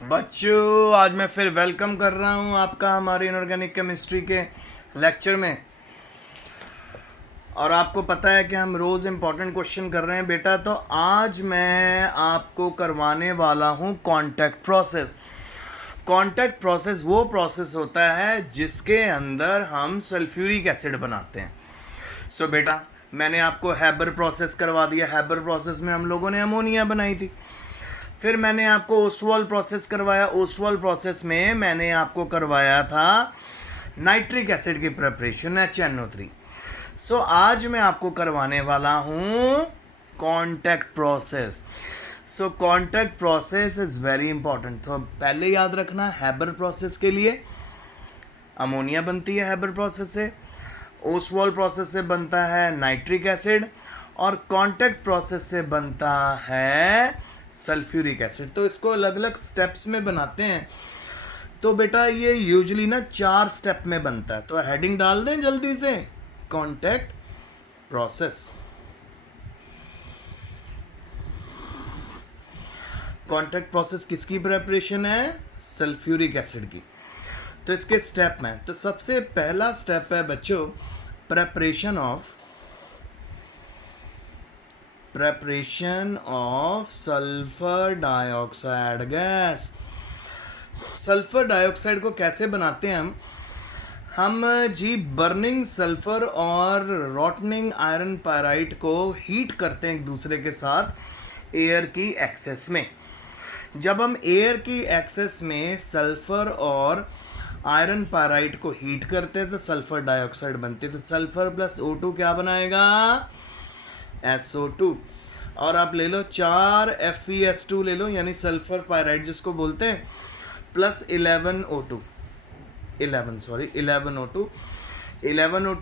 बच्चों, आज मैं फिर वेलकम कर रहा हूँ आपका हमारे इनऑर्गेनिक केमिस्ट्री के लेक्चर में। और आपको पता है कि हम रोज़ इम्पॉर्टेंट क्वेश्चन कर रहे हैं बेटा। तो आज मैं आपको करवाने वाला हूँ कांटेक्ट प्रोसेस। कांटेक्ट प्रोसेस वो प्रोसेस होता है जिसके अंदर हम सल्फ्यूरिक एसिड बनाते हैं। सो बेटा, मैंने आपको हैबर प्रोसेस करवा दिया। हैबर प्रोसेस में हम लोगों ने अमोनिया बनाई थी। फिर मैंने आपको ओस्टवाल प्रोसेस करवाया। ओस्टवाल प्रोसेस में मैंने आपको करवाया था नाइट्रिक एसिड की प्रिपरेशन HNO3। सो आज मैं आपको करवाने वाला हूँ contact process. So contact process is very important. तो पहले याद रखना, हैबर प्रोसेस के लिए अमोनिया बनती है हैबर प्रोसेस से, ओस्टवाल प्रोसेस से बनता है नाइट्रिक एसिड, और कांटेक्ट प्रोसेस से बनता है सल्फ्यूरिक एसिड। तो इसको अलग अलग स्टेप्स में बनाते हैं। तो बेटा ये यूजुअली ना 4 स्टेप में बनता है। तो हेडिंग डाल दें जल्दी से, कांटेक्ट प्रोसेस। कांटेक्ट प्रोसेस किसकी प्रिपरेशन है? सल्फ्यूरिक एसिड की। तो इसके स्टेप में तो सबसे पहला स्टेप है बच्चों preparation of sulphur dioxide gas. Sulphur dioxide को कैसे बनाते हैं हम जी बर्निंग सल्फर और रॉटनिंग आयरन पायराइट को हीट करते हैं एक दूसरे के साथ एयर की एक्सेस में। जब हम एयर की एक्सेस में सल्फर और आयरन पायराइट को हीट करते हैं तो सल्फर डाइऑक्साइड बनती है। तो सल्फर प्लस O2 क्या बनाएगा? SO2। और आप ले लो 4 FeS2 ले लो, यानी सल्फर पायराइड जिसको बोलते हैं, प्लस 11 O2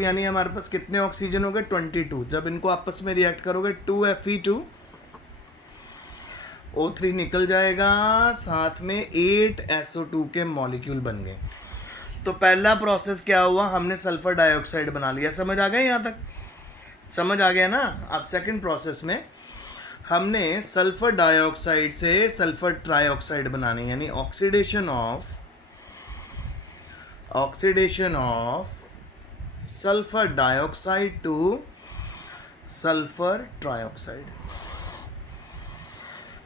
यानी हमारे पास कितने ऑक्सीजन हो गए? 22। जब इनको आपस में रिएक्ट करोगे 2 Fe2 O3 निकल जाएगा, साथ में 8 SO2 के मॉलिक्यूल बन गए। तो पहला प्रोसेस क्या हुआ? हमने सल्फर डाइऑक्साइड बना लिया। समझ आ गया? यहाँ तक समझ आ गया ना? अब सेकंड प्रोसेस में हमने सल्फर डाइऑक्साइड से सल्फर ट्राइऑक्साइड बनानी, यानी oxidation of sulphur dioxide to sulphur trioxide.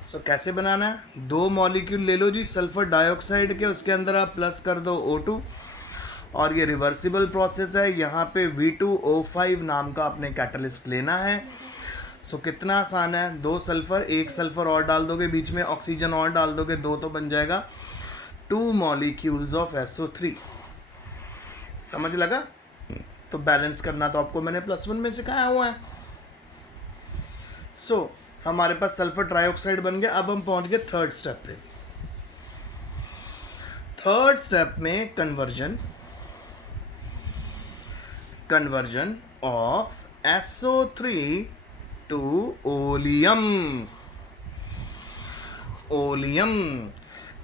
So कैसे बनाना है? 2 मॉलिक्यूल ले लो जी सल्फर डाइऑक्साइड के, उसके अंदर आप प्लस कर दो O2, और ये रिवर्सिबल प्रोसेस है। यहाँ पे V2O5 नाम का अपने कैटलिस्ट लेना है। सो कितना आसान है, 2 सल्फर, 1 सल्फर और डाल दोगे, बीच में ऑक्सीजन और डाल दोगे, 2 तो बन जाएगा 2 मॉलिक्यूल्स ऑफ SO3। समझ लगा? तो बैलेंस करना तो आपको मैंने +1 में सिखाया हुआ है। सो हमारे पास सल्फर ट्राइऑक्साइड बन गया। अब हम पहुंच गए थर्ड स्टेप पे। थर्ड स्टेप में conversion of SO3 to oleum.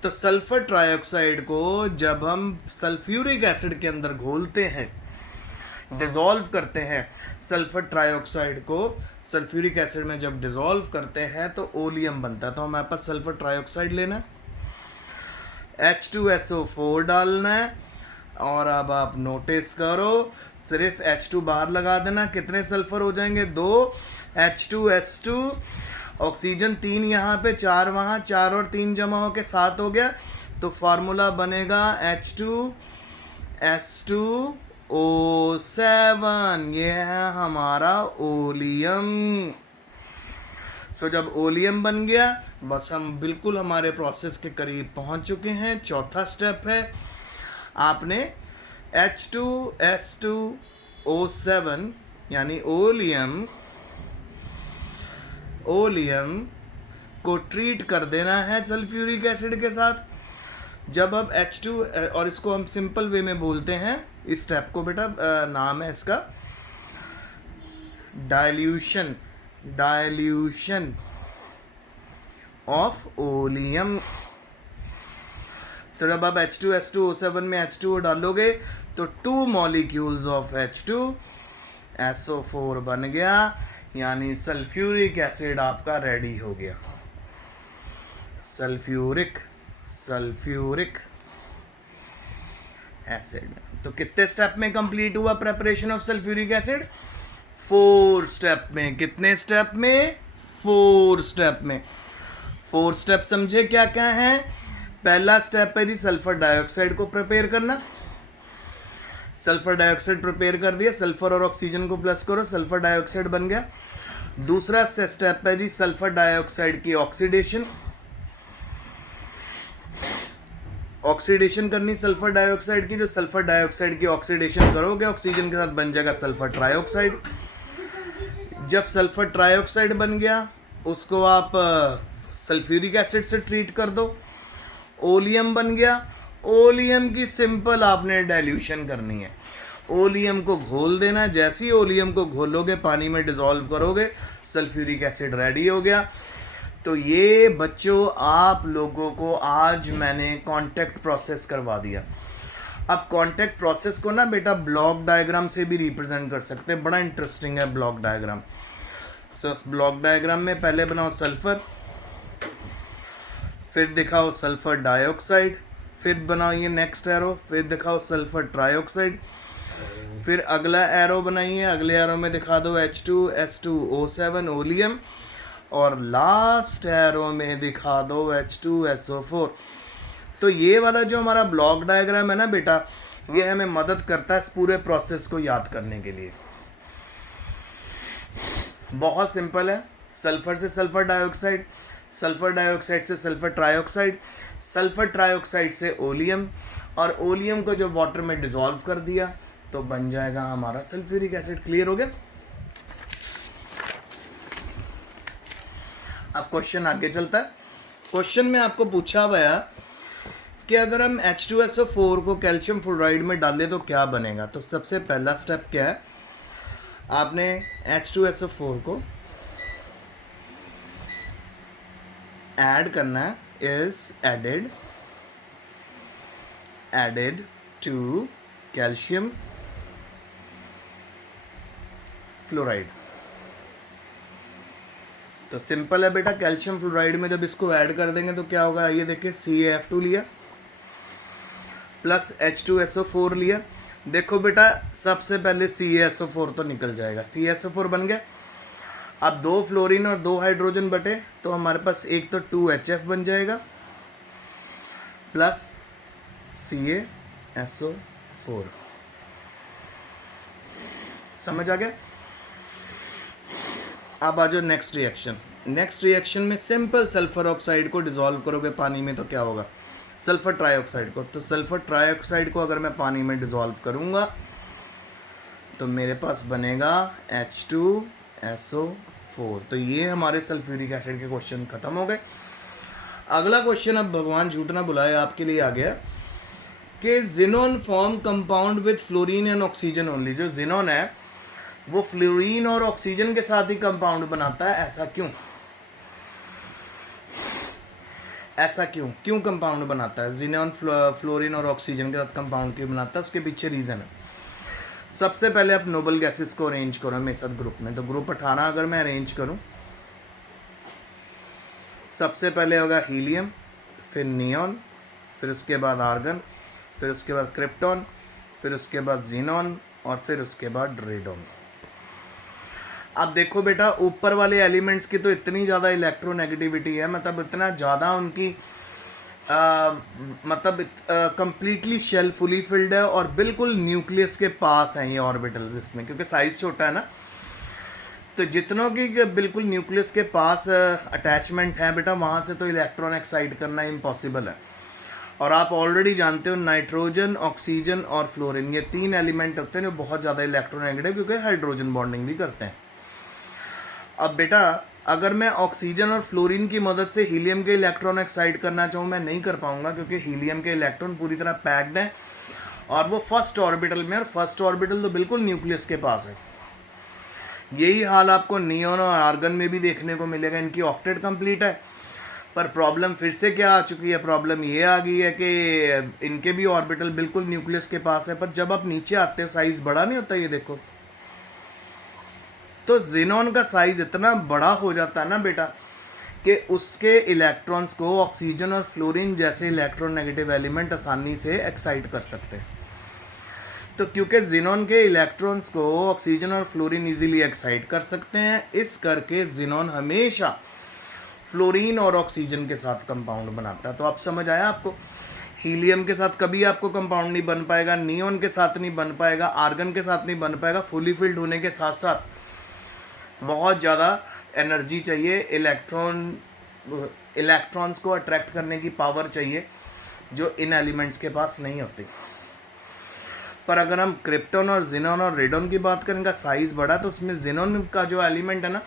तो सल्फर ट्राइऑक्साइड को जब हम सल्फ्यूरिक एसिड के अंदर घोलते हैं, डिसॉल्व करते हैं, सल्फर ट्राइऑक्साइड को सल्फ्यूरिक एसिड में जब डिसॉल्व करते हैं तो ओलियम बनता है। तो हमारे पास सल्फर ट्राइऑक्साइड लेना है, H2SO4 डालना है, और अब आप नोटिस करो सिर्फ H2 बाहर लगा देना। कितने सल्फर हो जाएंगे? 2 H2S2, ऑक्सीजन 3 यहाँ पे, 4 वहाँ, 4 और 3 जमा हो के 7 हो गया। तो फार्मूला बनेगा H2S2O7। ये है हमारा ओलियम। सो जब ओलियम बन गया, बस हम बिल्कुल हमारे प्रोसेस के करीब पहुंच चुके हैं। चौथा स्टेप है, आपने H2S2O7 यानी ओलियम को ट्रीट कर देना है सल्फ्यूरिक एसिड के साथ। जब अब H2, और इसको हम सिंपल वे में बोलते हैं इस स्टेप को बेटा, नाम है इसका डाइल्यूशन ऑफ ओलियम। तो जब आप H2S2O7 में H2O डालोगे तो 2 मॉलिक्यूल्स ऑफ H2SO4 बन गया, यानी सल्फ्यूरिक एसिड आपका रेडी हो गया। Sulphuric sulphuric acid. तो कितने स्टेप में कंप्लीट हुआ preparation of sulphuric acid? 4 step में। कितने स्टेप में? 4 स्टेप में। 4 स्टेप समझे क्या क्या है? पहला स्टेप है जी सल्फर डाइऑक्साइड को प्रिपेयर करना। सल्फर डाइऑक्साइड प्रिपेयर कर दिया, सल्फर और ऑक्सीजन को प्लस करो, सल्फर डाइऑक्साइड बन गया। दूसरा स्टेप है जी सल्फर डाइऑक्साइड की ऑक्सीडेशन। ऑक्सीडेशन करनी सल्फर डाइऑक्साइड की। जो सल्फर डाइऑक्साइड की ऑक्सीडेशन करोगे ऑक्सीजन के साथ बन जाएगा सल्फर ट्राइऑक्साइड। जब सल्फर ट्राइऑक्साइड बन गया उसको आप सल्फ्यूरिक एसिड से ट्रीट कर दो, ओलियम बन गया। ओलियम की सिंपल आपने डाइल्यूशन करनी है, ओलियम को घोल देना। जैसे ही ओलियम को घोलोगे पानी में डिज़ोल्व करोगे, सल्फ्यूरिक एसिड रेडी हो गया। तो ये बच्चों आप लोगों को आज मैंने कांटेक्ट प्रोसेस करवा दिया। अब कांटेक्ट प्रोसेस को ना बेटा ब्लॉक डायग्राम से भी रिप्रेजेंट कर सकते हैं, बड़ा इंटरेस्टिंग है block diagram. So block diagram में पहले बनाओ सल्फर, फिर दिखाओ सल्फर डाइऑक्साइड, फिर बनाओ ये नेक्स्ट एरो, फिर दिखाओ सल्फर ट्राइऑक्साइड, फिर अगला एरो बनाइए, अगले एरो में दिखा दो H2S2O7 ओलियम, और लास्ट एरो में दिखा दो H2SO4। तो ये वाला जो हमारा ब्लॉक डायग्राम है ना बेटा, ये हमें मदद करता है इस पूरे प्रोसेस को याद करने के लिए। बहुत सिंपल है। सल्फर से सल्फर डाइऑक्साइड, सल्फर डाइऑक्साइड से सल्फर ट्राइऑक्साइड, सल्फर ट्राइऑक्साइड से ओलियम, और ओलियम को जब वाटर में डिसॉल्व कर दिया तो बन जाएगा हमारा सल्फ्यूरिक एसिड। क्लियर हो गया? अब क्वेश्चन आगे चलता है। क्वेश्चन में आपको पूछा हुआ कि अगर हम H2SO4 को कैल्शियम फ्लोराइड में डालें तो क्या बनेगा। तो सबसे पहला स्टेप क्या है, आपने H2SO4 को ऐड करना है, is added to calcium fluoride. तो सिंपल है बेटा, कैल्शियम फ्लोराइड में जब इसको ऐड कर देंगे तो क्या होगा, ये देखिए CaF2 लिया प्लस H2SO4 लिया। देखो बेटा सबसे पहले CaSO4 तो निकल जाएगा, CaSO4 बन गया। अब 2 फ्लोरीन और 2 हाइड्रोजन बटे तो हमारे पास एक तो 2HF बन जाएगा प्लस CaSO4। समझ आ गया? अब आ जाओ नेक्स्ट रिएक्शन। नेक्स्ट रिएक्शन में सिंपल सल्फर ऑक्साइड को डिसॉल्व करोगे पानी में तो क्या होगा, सल्फर ट्राइऑक्साइड को। तो सल्फर ट्राइऑक्साइड को अगर मैं पानी में डिसॉल्व करूँगा तो मेरे पास बनेगा H2SO4। तो ये हमारे सल्फ्यूरिक एसिड के क्वेश्चन खत्म हो गए। अगला क्वेश्चन अब भगवान झूठ ना बुलाए आपके लिए आ गया कि xenon form compound with fluorine and oxygen only. जो जिनोन है वो फ्लोरीन और ऑक्सीजन के साथ ही कंपाउंड बनाता है, ऐसा क्यों? ऐसा क्यों कंपाउंड बनाता है? जिनोन फ्लोरीन और ऑक्सीजन के साथ कंपाउंड क्यों बनाता है? उसके पीछे रीज़न है। सबसे पहले आप नोबल गैसेस को अरेंज करो मेरे साथ ग्रुप में। तो ग्रुप 18 अगर मैं अरेंज करूं, सबसे पहले होगा हीलियम, फिर नियॉन, फिर उसके बाद आर्गन, फिर उसके बाद क्रिप्टॉन, फिर उसके बाद जीनॉन, और फिर उसके बाद रेडॉन। अब देखो बेटा ऊपर वाले एलिमेंट्स की तो इतनी ज़्यादा इलेक्ट्रोनेगेटिविटी है, मतलब इतना ज़्यादा उनकी मतलब कंप्लीटली शेल फुली फिल्ड है और बिल्कुल न्यूक्लियस के पास हैं ये ऑर्बिटल्स इसमें, क्योंकि साइज़ छोटा है ना। तो जितनों की बिल्कुल न्यूक्लियस के पास अटैचमेंट है बेटा, वहाँ से तो इलेक्ट्रॉन एक्साइट करना इम्पॉसिबल है। और आप ऑलरेडी जानते हो नाइट्रोजन, ऑक्सीजन और फ्लोरीन, ये 3 एलिमेंट होते हैं जो बहुत ज़्यादा इलेक्ट्रोनेगेटिव, क्योंकि हाइड्रोजन बॉन्डिंग भी करते हैं। अब बेटा अगर मैं ऑक्सीजन और फ्लोरीन की मदद से हीलियम के इलेक्ट्रॉन एक्साइट करना चाहूँ, मैं नहीं कर पाऊँगा, क्योंकि हीलियम के इलेक्ट्रॉन पूरी तरह पैक्ड हैं और वो फर्स्ट ऑर्बिटल में, और फर्स्ट ऑर्बिटल तो बिल्कुल न्यूक्लियस के पास है। यही हाल आपको नियॉन और आर्गन में भी देखने को मिलेगा। इनकी ऑक्टेट कंप्लीट है, पर प्रॉब्लम फिर से क्या आ चुकी है, प्रॉब्लम ये आ गई है कि इनके भी ऑर्बिटल बिल्कुल न्यूक्लियस के पास है, पर जब आप नीचे आते हो साइज़ बड़ा नहीं होता, ये देखो। तो जिनॉन का साइज़ इतना बड़ा हो जाता है ना बेटा कि उसके इलेक्ट्रॉन्स को ऑक्सीजन और फ्लोरीन जैसे इलेक्ट्रोनेगेटिव एलिमेंट आसानी से एक्साइट कर सकते हैं। तो क्योंकि जिनॉन के इलेक्ट्रॉन्स को ऑक्सीजन और फ्लोरीन इजीली एक्साइट कर सकते हैं, इस करके जिनॉन हमेशा फ्लोरीन और ऑक्सीजन के साथ कंपाउंड बनाता है। तो आप समझ आया आपको, हीलियम के साथ कभी आपको कंपाउंड नहीं बन पाएगा, नियोन के साथ नहीं बन पाएगा, आर्गन के साथ नहीं बन पाएगा। फुली फिल्ड होने के साथ साथ बहुत ज़्यादा एनर्जी चाहिए, इलेक्ट्रॉन्स को अट्रैक्ट करने की पावर चाहिए, जो इन एलिमेंट्स के पास नहीं होती। पर अगर हम क्रिप्टॉन और जिनॉन और रेडॉन की बात करें, का साइज़ बड़ा, तो उसमें जिनॉन का जो एलिमेंट है ना,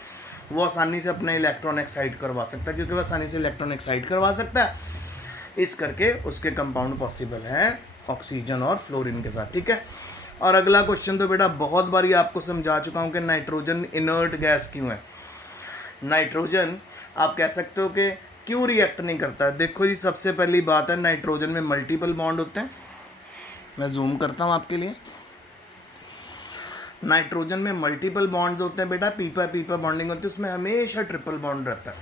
वो आसानी से अपना इलेक्ट्रॉन एक्साइट करवा सकता है, क्योंकि वो आसानी से इलेक्ट्रॉन एक्साइट करवा सकता है। इस करके उसके कंपाउंड पॉसिबल है ऑक्सीजन और फ्लोरीन के साथ। ठीक है, और अगला क्वेश्चन तो बेटा बहुत बारी आपको समझा चुका हूँ कि नाइट्रोजन इनर्ट गैस क्यों है। नाइट्रोजन आप कह सकते हो कि क्यों रिएक्ट नहीं करता है। देखो जी, सबसे पहली बात है, नाइट्रोजन में मल्टीपल बॉन्ड होते हैं। मैं जूम करता हूँ आपके लिए। नाइट्रोजन में मल्टीपल बॉन्ड्स होते हैं बेटा, पीपा पीपा बॉन्डिंग होती है, उसमें हमेशा ट्रिपल बॉन्ड रहता है।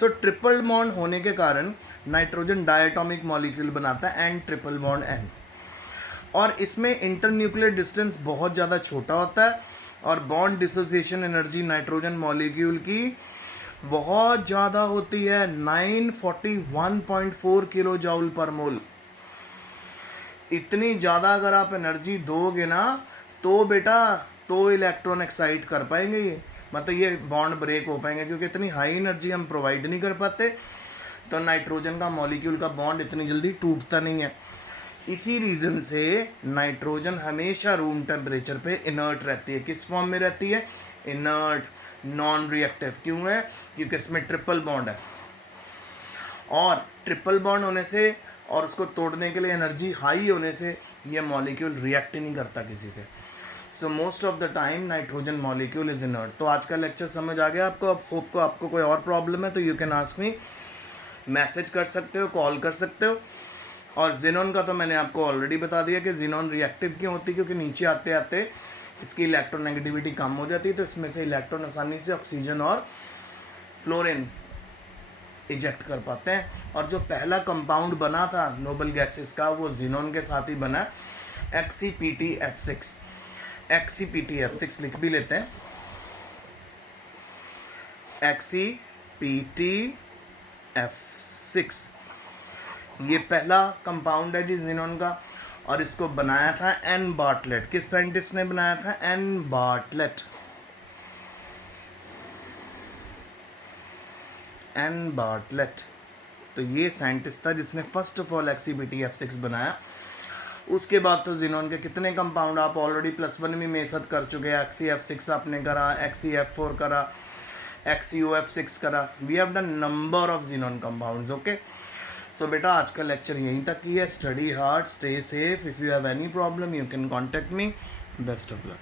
सो ट्रिपल बॉन्ड होने के कारण नाइट्रोजन डायटोमिक मॉलिक्यूल बनाता है, एंड ट्रिपल बॉन्ड एन। और इसमें इंटरन्यूक्लियर डिस्टेंस बहुत ज़्यादा छोटा होता है, और bond dissociation energy nitrogen molecule की बहुत ज़्यादा होती है, 941.4 किलो जूल पर मोल। इतनी ज़्यादा अगर आप एनर्जी दोगे ना, तो बेटा तो इलेक्ट्रॉन एक्साइट कर पाएंगे ये, मतलब ये बॉन्ड ब्रेक हो पाएंगे, क्योंकि इतनी हाई एनर्जी हम प्रोवाइड नहीं कर पाते। तो नाइट्रोजन का मॉलिक्यूल का बॉन्ड इतनी जल्दी टूटता नहीं है। इसी रीज़न से नाइट्रोजन हमेशा रूम टेम्परेचर पे इनर्ट रहती है। किस फॉर्म में रहती है? Inert, non reactive. क्यों है? क्योंकि इसमें ट्रिपल बॉन्ड है, और ट्रिपल बॉन्ड होने से और उसको तोड़ने के लिए एनर्जी हाई होने से ये मॉलिक्यूल रिएक्ट ही नहीं करता किसी से। So most of the time nitrogen molecule is inert. तो आज का लेक्चर समझ आ गया आपको। अब होप को आपको कोई और प्रॉब्लम है तो you can ask me, message कर सकते हो, कॉल कर सकते हो। और जिनॉन का तो मैंने आपको ऑलरेडी बता दिया कि जिनॉन रिएक्टिव क्यों होती है, क्योंकि नीचे आते आते इसकी इलेक्ट्रोनेगेटिविटी कम हो जाती है, तो इसमें से इलेक्ट्रॉन आसानी से ऑक्सीजन और फ्लोरीन इजेक्ट कर पाते हैं। और जो पहला कंपाउंड बना था नोबल गैसेस का, वो जिनॉन के साथ ही बना, XCPTF6। XCPTF6 लिख भी लेते हैं, XCPTF6 ये पहला कंपाउंड है जी जिनॉन का, और इसको बनाया था एन बार्टलेट। किस साइंटिस्ट ने बनाया था? N Bartlett. एन बार्टलेट, तो ये साइंटिस्ट था जिसने फर्स्ट ऑफ ऑल XCPTF6 बनाया। उसके बाद तो जिनॉन के कितने कंपाउंड आप ऑलरेडी +1 में मेसद कर चुके हैं। XCF6 आपने करा, XCF4 करा, XCOF6 करा। We have done number of xenon compounds. Okay, so बेटा आज का लेक्चर यहीं तक ही है। Study hard, stay safe. If you have any problem you can contact me. Best of luck.